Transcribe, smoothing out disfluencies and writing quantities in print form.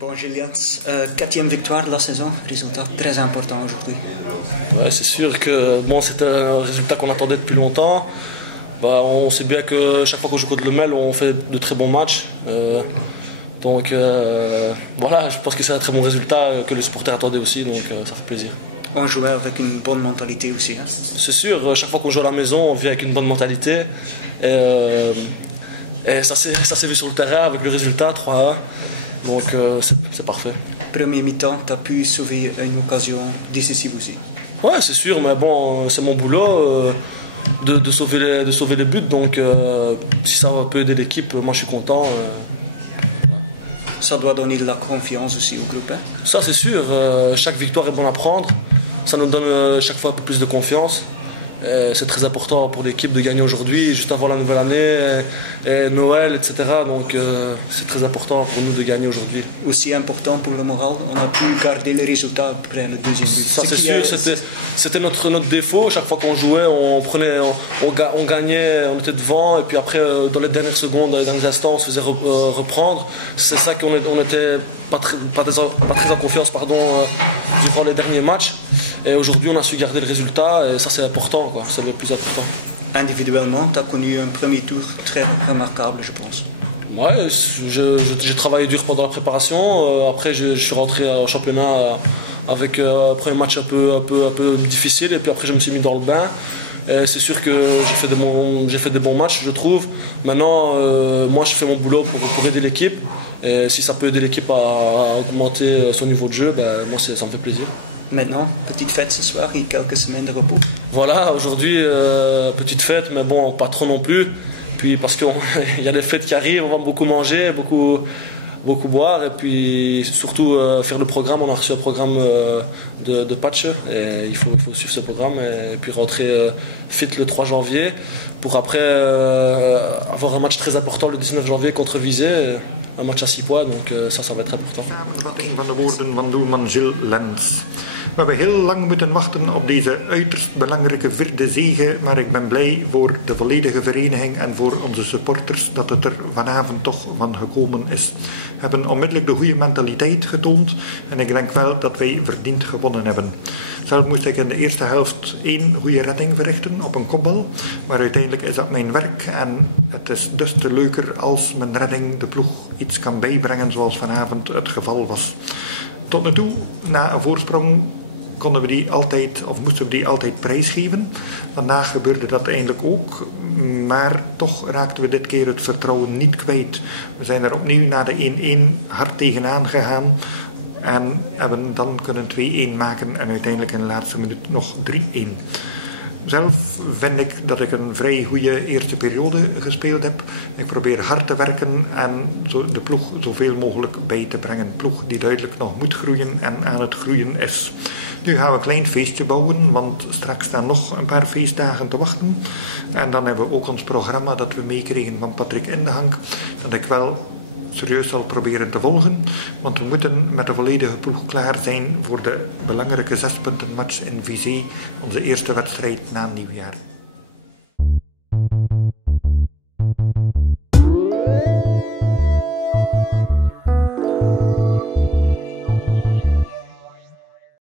Bon, Julien, quatrième victoire de la saison, résultat très important aujourd'hui. Ouais, c'est sûr que bon, c'était un résultat qu'on attendait depuis longtemps. On sait bien que chaque fois qu'on joue contre le Mel, on fait de très bons matchs. Voilà, je pense que c'est un très bon résultat que les supporters attendaient aussi, donc ça fait plaisir. On jouait avec une bonne mentalité aussi. Hein? C'est sûr, chaque fois qu'on joue à la maison, on vient avec une bonne mentalité. Et ça s'est vu sur le terrain avec le résultat 3-1. Donc c'est parfait. Premier mi-temps, tu as pu sauver une occasion décisive aussi. Ouais, c'est sûr, mais bon, c'est mon boulot de sauver les buts. Donc si ça peut aider l'équipe, moi je suis content. Ça doit donner de la confiance aussi au groupe. Hein? Ça c'est sûr, chaque victoire est bonne à prendre. Ça nous donne chaque fois un peu plus de confiance. C'est très important pour l'équipe de gagner aujourd'hui, juste avant la nouvelle année, et Noël, etc. Donc c'est très important pour nous de gagner aujourd'hui. Aussi important pour le moral, on a pu garder les résultats après le deuxième but. Ça c'est sûr, c'était notre défaut. Chaque fois qu'on jouait, on gagnait, on était devant, et puis après dans les dernières secondes, dans les derniers instants, on se faisait reprendre. C'est ça qu'on n'était pas très en confiance durant les derniers matchs. Et aujourd'hui, on a su garder le résultat, et ça c'est important. C'est le plus important. Individuellement, tu as connu un premier tour très remarquable, je pense. Ouais, j'ai travaillé dur pendant la préparation. Après, je suis rentré au championnat avec un premier match un peu difficile. Et puis après, je me suis mis dans le bain. C'est sûr que j'ai fait des bons matchs, je trouve. Maintenant, moi, je fais mon boulot pour aider l'équipe. Et si ça peut aider l'équipe à augmenter son niveau de jeu, moi, ça me fait plaisir. Maintenant, petite fête ce soir et quelques semaines de repos. Voilà, aujourd'hui, petite fête, mais bon, pas trop non plus. Puis parce qu'il y a des fêtes qui arrivent, on va beaucoup manger, beaucoup boire, et puis surtout faire le programme. On a reçu un programme de patch, et il faut suivre ce programme, et puis rentrer fit le 3 janvier, pour après avoir un match très important le 19 janvier contre Visé, un match à 6 points, donc ça va être important. Samenvatting van de woorden van doelman Gilles Lens. We hebben heel lang moeten wachten op deze uiterst belangrijke vierde zege, maar ik ben blij voor de volledige vereniging en voor onze supporters dat het er vanavond toch van gekomen is. We hebben onmiddellijk de goede mentaliteit getoond en ik denk wel dat wij verdiend gewonnen hebben. Zelf moest ik in de eerste helft 1 goede redding verrichten op een kopbal, maar uiteindelijk is dat mijn werk en het is dus te leuker als mijn redding de ploeg iets kan bijbrengen zoals vanavond het geval was. Tot nu toe, na een voorsprong, moesten we die altijd prijsgeven. Vandaag gebeurde dat eindelijk ook, maar toch raakten we dit keer het vertrouwen niet kwijt. We zijn er opnieuw na de 1-1 hard tegenaan gegaan en hebben dan kunnen 2-1 maken en uiteindelijk in de laatste minuut nog 3-1. Zelf vind ik dat ik een vrij goede eerste periode gespeeld heb. Ik probeer hard te werken en de ploeg zoveel mogelijk bij te brengen. Een ploeg die duidelijk nog moet groeien en aan het groeien is. Nu gaan we een klein feestje bouwen, want straks staan nog een paar feestdagen te wachten. En dan hebben we ook ons programma dat we meekregen van Patrick Indehank, dat ik wel serieus zal proberen te volgen, want we moeten met de volledige ploeg klaar zijn voor de belangrijke 6-punten match in Visé, onze eerste wedstrijd na nieuwjaar.